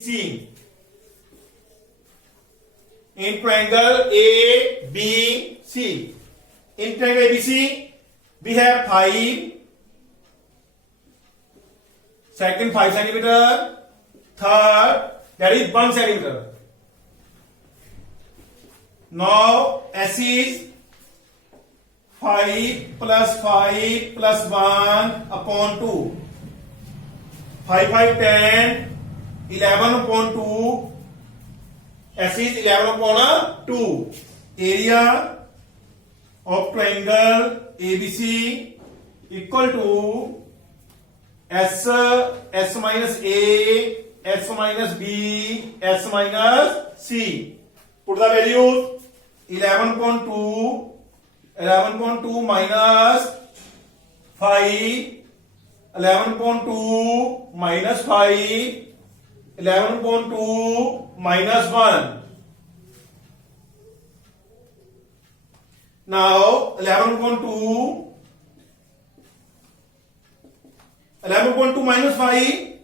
C. In triangle ABC. In triangle ABC, we have 5, second 5 centimeter, third that is 1 centimeter. Now S is 5 plus 5 plus 1 upon 2. 5, 5, 10, 11 upon 2. S is 11 upon 2. Area of triangle ABC equal to S minus A, S minus B, S minus C. Put the values 11 upon 2, 11 upon 2 minus 5, 11 upon 2 minus 5, 11 upon 2 minus 1. Now 11 upon 2, 11 upon 2 minus 5,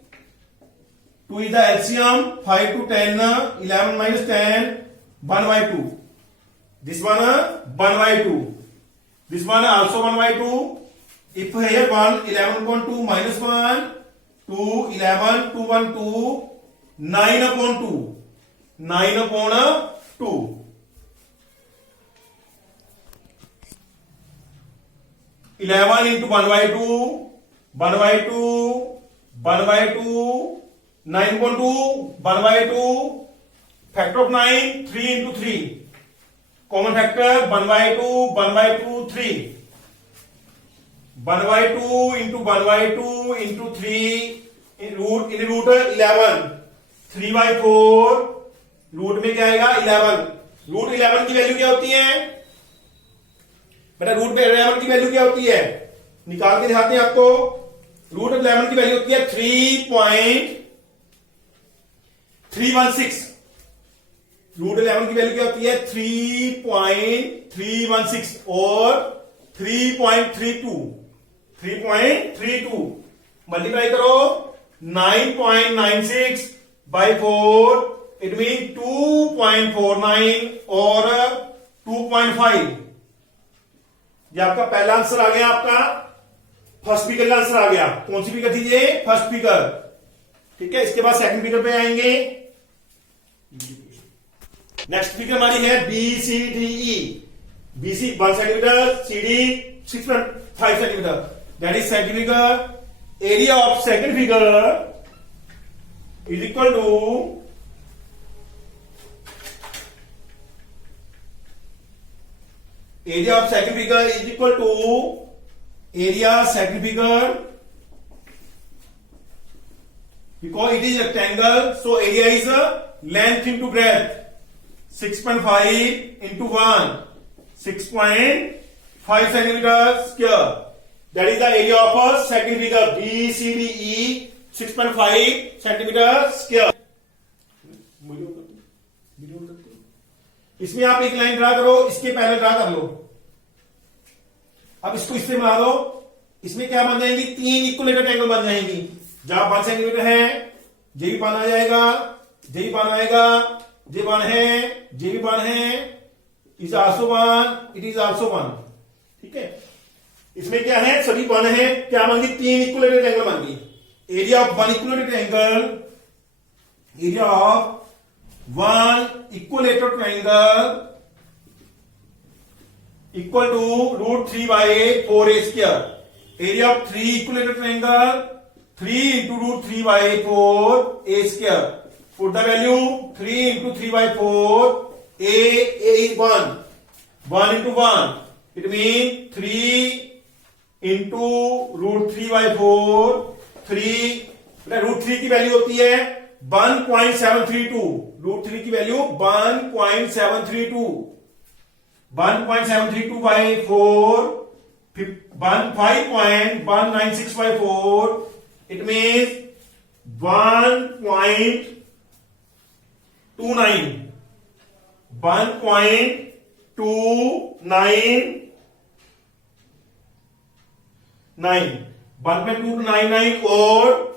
2 is the LCM, 5 to 10, 11 minus 10, 1 by 2. This one 1 by 2. This one also 1 by 2. If here 1, 11 upon 2 minus 1, 2, 11, 2, 1, 2, 9 upon 2. 9 upon 2. 11 into 1 by 2, 1 by 2, 1 by 2, 9 upon 2, 1 by 2, factor of 9, 3 into 3. Common factor 1 by 2, 1 by 2, 3. 1 by 2 into 1 by 2 into 3 in root 11. 3 by 4 root में क्या आएगा 11. Root 11 की value क्या होती है बेटा? Root 11 की value क्या होती है? निकाल के दिखाते हैं आपको. रूट 11 की वैल्यू होती है 3.316. रूट 11 की वैल्यू क्या होती है? 3.316 और 3.32. 3.32 मल्टीप्लाई करो 9.96 by 4, it means 2.49 और 2.5. ये आपका पहला आंसर आ गया. आपका फर्स्ट फिगर का आंसर आ गया. कौन सी फिगर थी ये? First figure. ठीक है. इसके बाद सेकंड फिगर पे आएंगे. नेक्स्ट फिगर हमारी है BCDE. BC 1 centimetre, CD 6.5 centimetre. That is second figure. Area of second figure is equal to area of second figure is equal to area second figure, because it is rectangle, so area is length into breadth. 6.5 into 1, 6.5 centimeters square. That is the area of a second figure BCDE, 6.5 centimetre square. इसमें आप एक line draw करो. इसके पहले draw कर लो. अब इसको इससे मिला दो. इसमें क्या बन जाएंगी? 3 इक्वलेटेड एंगल बन जाएंगी. जहां 1 सेंटीमीटर है जे भी 1 आ जाएगा, जे भी 1 आएगा, जे 1 है, जे भी 1 है, is also 1, it is also 1. ठीक है. इसमें क्या है? सभी 1 है. क्या बन गई? 3 इक्वलेटेड एंगल बन गई. Area of one equilateral triangle, area of one equilateral triangle equal to root 3 by 4a square. Area of 3 equilateral triangle, 3 into root 3 by 4a square. Put the value 3 into 3 by 4. A is 1. 1 into 1. It means 3 into root 3 by 4. 3 root 3 की value होती है 1.732. Root 3 की value 1.732. 1.732 by 4, 5.196 by 4. It means 1.29. 1.299 और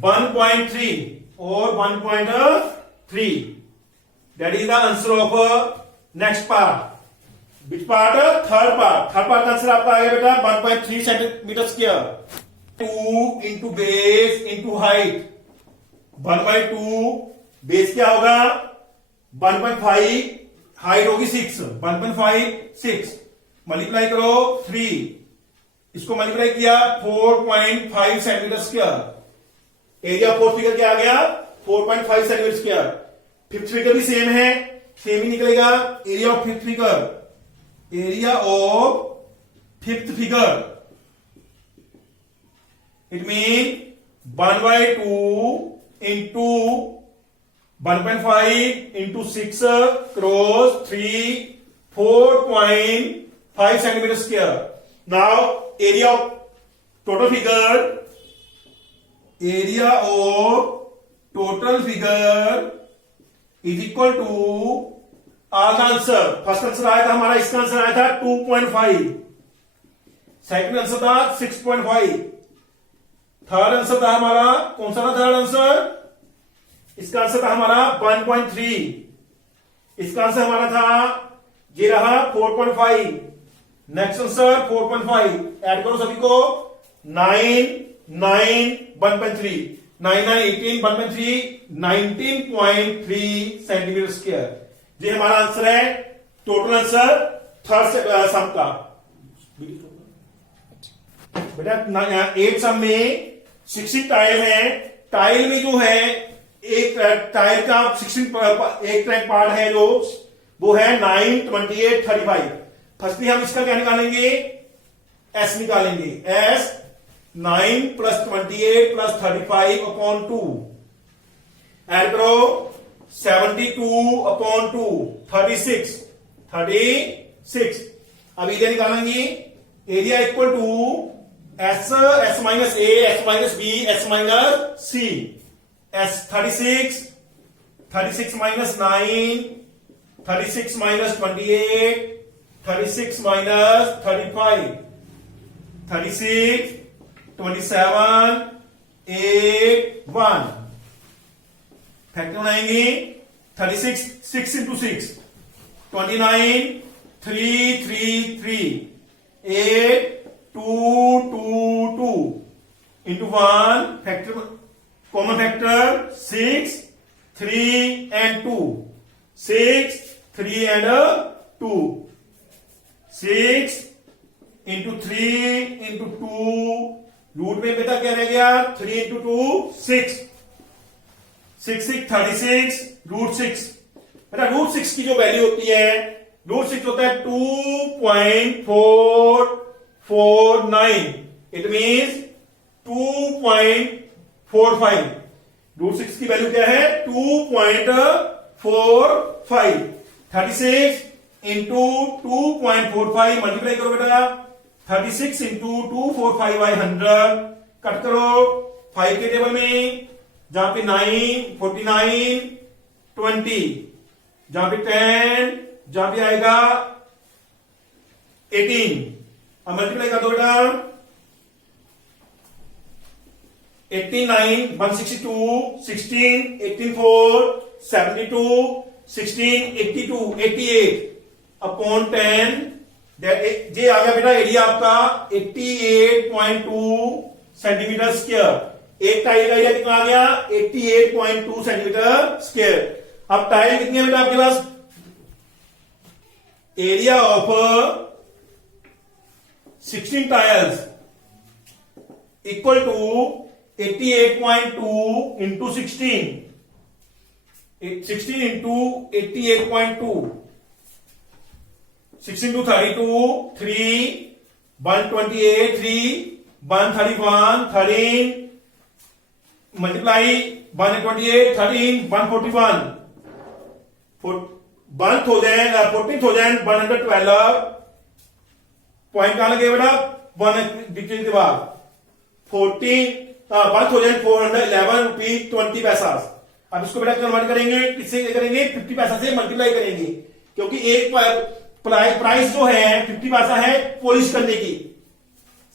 1.3 और 1.3. That is the answer of next part. Which part? Third part. Third part का answer आपका आ गया बेटा 1.3 centimetre square. 2 into base into height. 1/2 base क्या होगा 1.5, हाइट होगी 6. 1.5 6 मल्टीप्लाई करो 3, इसको मल्टीप्लाई किया 4.5 centimetre square. Area fourth figure क्या आ गया 4.5 सेंटीमीटर स्क्वायर. फिफ्थ फिगर भी सेम है, सेम ही निकलेगा. Area of fifth figure, area of fifth figure it mean 1/2 into 1.5 into 6 cross 3, 4.5 centimeter square. Now area of total figure, area of total figure is equal to all the answer. First answer आया था हमारा, इसका answer आया था 2.5. Second answer था 6.5. Third answer था हमारा, कौन सा था थर्ड आंसर? इसका आंसर था हमारा 1.3. इसका आंसर हमारा था ये रहा 4.5. Next answer 4.5. ऐड करो सभी को. 9 9 1.3 9 9 18 1.3 19.3 सेंटीमीटर स्क्वायर. ये हमारा आंसर है. टोटल आंसर थर्ड सम का. बेटा 8 सम में 16 टाइल है. टाइल में जो है एक टाइल का 16 एक ट्रैक पार्ट है जो वो है 9 28 35. फर्स्टली हम इसका क्या निकालेंगे एस निकालेंगे. S 9 plus 28 plus 35 upon 2. Add करो 72 अपॉन 2 36. अब इधर निकालेंगे. Area equal to s minus a, s minus b, s minus c. S 36 minus 9, 36 minus 28, 36 minus 35, 36 27 8 1. Factor बनाएंगे. 36 6 into 6 29 3 3 3 8 2 2 2 into 1. Factor common factor 6 3 and 2. 6 3 and 2. 6 into 3 into 2. Root में बेटा क्या रह गया 3 इंटू 2 6. 6 6 36 रूट 6. बेटा रूट 6 की जो वैल्यू होती है, रूट 6 होता है 2.449. It means 2.45. रूट 6 की वैल्यू क्या है 2.45. 36 इंटू 2.45 मल्टीप्लाई करो बेटा. 36 इंटू 245 बाई 100. कट करो 5 के टेबल में. जहां पे 9 49 20, जहां पे 10, जहां पे आएगा 18. अब मल्टीप्लाई कर दो बेटा. 89 162 16 18 4 72 16 82 88 अपॉन 10. ये आ गया बेटा एरिया आपका 88.2 सेंटीमीटर स्क्वायर. एक टाइल का एरिया कितना आ गया 88.2 सेंटीमीटर स्क्वायर. अब टाइल कितनी है बेटा आपके पास? Area of 16 tiles equal to 88.2 into 16. 16 into 88.2. 16 to 32 3 128 3 131 13 multiply 128 13 141 14,112. Point कहां लगे बेटा 1 डिजिट के बाद 1,411 रुपीज 20 पैसा. अब इसको बेटा कन्वर्ट करेंगे, किससे करेंगे 50 पैसा से मल्टीप्लाई करेंगे, क्योंकि एक प्राइस जो है 50 पैसा है पॉलिश करने की.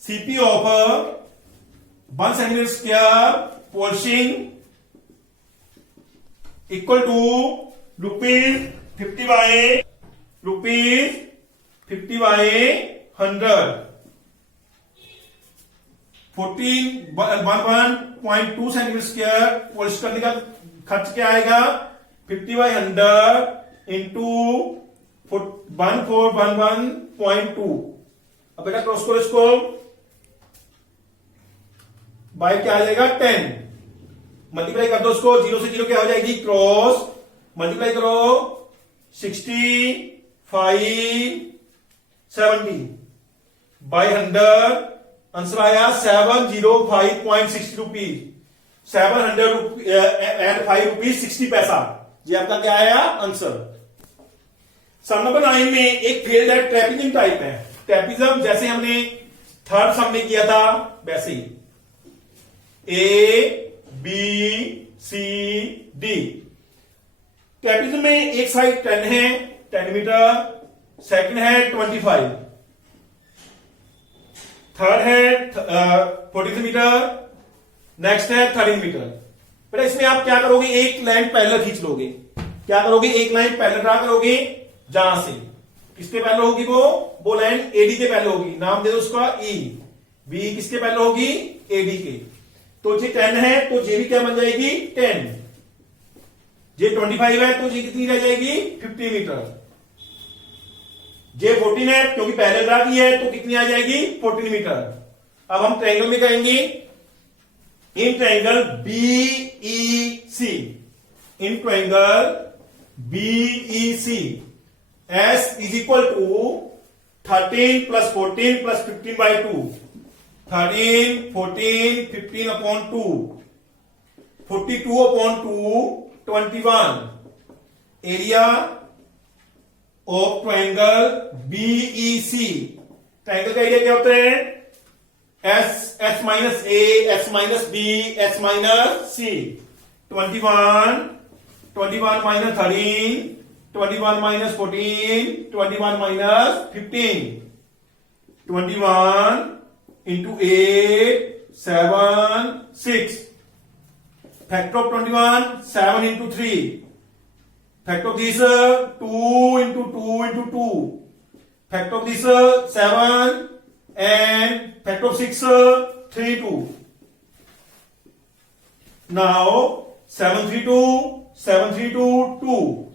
CP of 1 centimetre square polishing equal to ₹50 by 100 11.2 centimetre square polish करने का खर्च क्या आएगा 50/100 इंटू 1411.2। अब बेटा क्रॉस करो इसको, बाय क्या आ जाएगा 10, मल्टीप्लाई कर दो उसको, 0 से 0 क्या हो जाएगी क्रॉस, मल्टीप्लाई करो 60 5 70 बाय 100, आंसर आया 705.60 रुपीज, 705 रुपीज 60 पैसा। ये आपका क्या आया आंसर। सम नंबर 9 में एक फील्ड है ट्रेपिज्म टाइप है। ट्रेपिज्म जैसे हमने थर्ड सम में किया था वैसे ही A B C D। Trapezium में एक साइड 10 है 10 मीटर, सेकंड है 25, थर्ड है 43 मीटर, नेक्स्ट है 13 मीटर। बेटा इसमें आप क्या करोगे, एक लाइन पैरेलल खींच लोगे। क्या करोगे, एक लाइन पैरेलल ड्रा करोगे, जहां से किसके पैरेलल होगी वो लाइन एडी के पैरेलल होगी, नाम दे दो उसका ई। बी किसके पैरेलल होगी, एडी के। तो ये 10 है तो ये भी क्या बन जाएगी 10, ये 25 है तो ये कितनी रह जाएगी 50 मीटर, ये 14 है क्योंकि पहले ड्रा की है तो कितनी आ जाएगी 14 मीटर। अब हम ट्रायंगल में कहेंगे, in triangle BEC, in triangle BEC s is equal to 13 + 14 + 15/2, 13 14 15/2, 42/2 21। Area of triangle BEC, triangle का एरिया क्या होता है S minus A, S minus B, S minus C। 21 minus 13, 21 minus 14, 21 minus 15, 21 into 8 7 6, factor of 21 7 into 3, factor of this 2 into 2 into 2, factor of this 7 and factor of 6 3 2। now 7 3 2 7 3 2 2,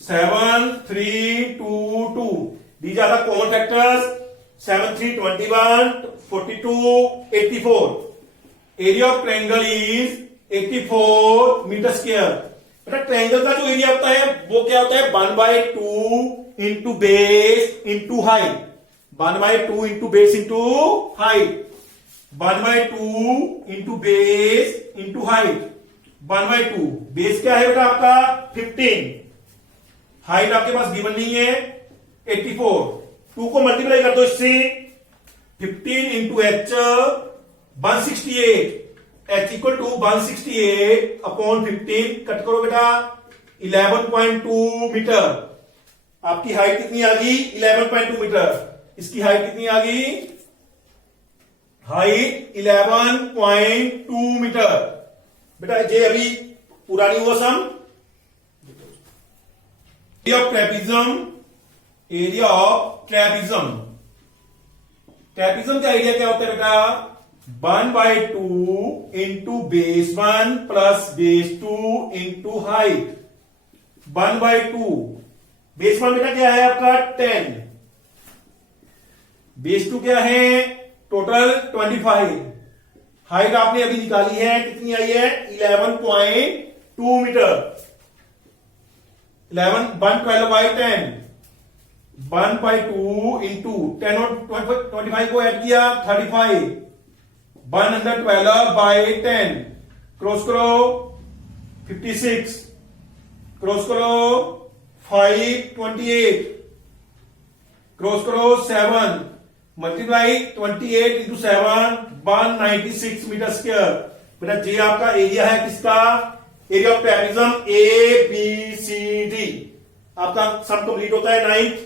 7 3 2 2, these are the common factors। 7 3 21, 42 84। area of triangle is 84 metre square. बेटा triangle का जो area होता है वो क्या होता है 1/2 into base into height, 1/2 into base into height, 1/2 into base into height, 1/2। Base क्या है बेटा आपका 15, हाइट आपके पास गिवन नहीं है 84, 2 को मल्टीप्लाई कर दो इससे, 15 into h 168, h equal to 168/15, cut करो बेटा 11.2 मीटर। आपकी हाइट कितनी आ गई 11.2 मीटर, इसकी हाइट कितनी आ गई, हाइट 11.2 मीटर। बेटा ये अभी पूरा नहीं हुआ sum. Area of trapezium, area of trapezium, trapezium का एरिया क्या होता है बेटा 1/2 into base 1 plus base 2 into height, 1/2। Base 1 बेटा क्या है आपका 10, बेस 2 क्या है टोटल 25, हाइट आपने अभी निकाली है कितनी आई है 11.2 मीटर। 112/10, 1/2 इंटू 10 और 25 को ऐड किया 35, 112/10, क्रॉस करो 56, क्रॉस करो 5 28, क्रॉस करो 7, मल्टीप्लाई 28 इंटू 7 196 मीटर स्क्वायर। बेटा ये आपका एरिया है किसका, एरिया ऑफ ट्रेपिज्म ABCD। आपका सम कंप्लीट होता है 9th।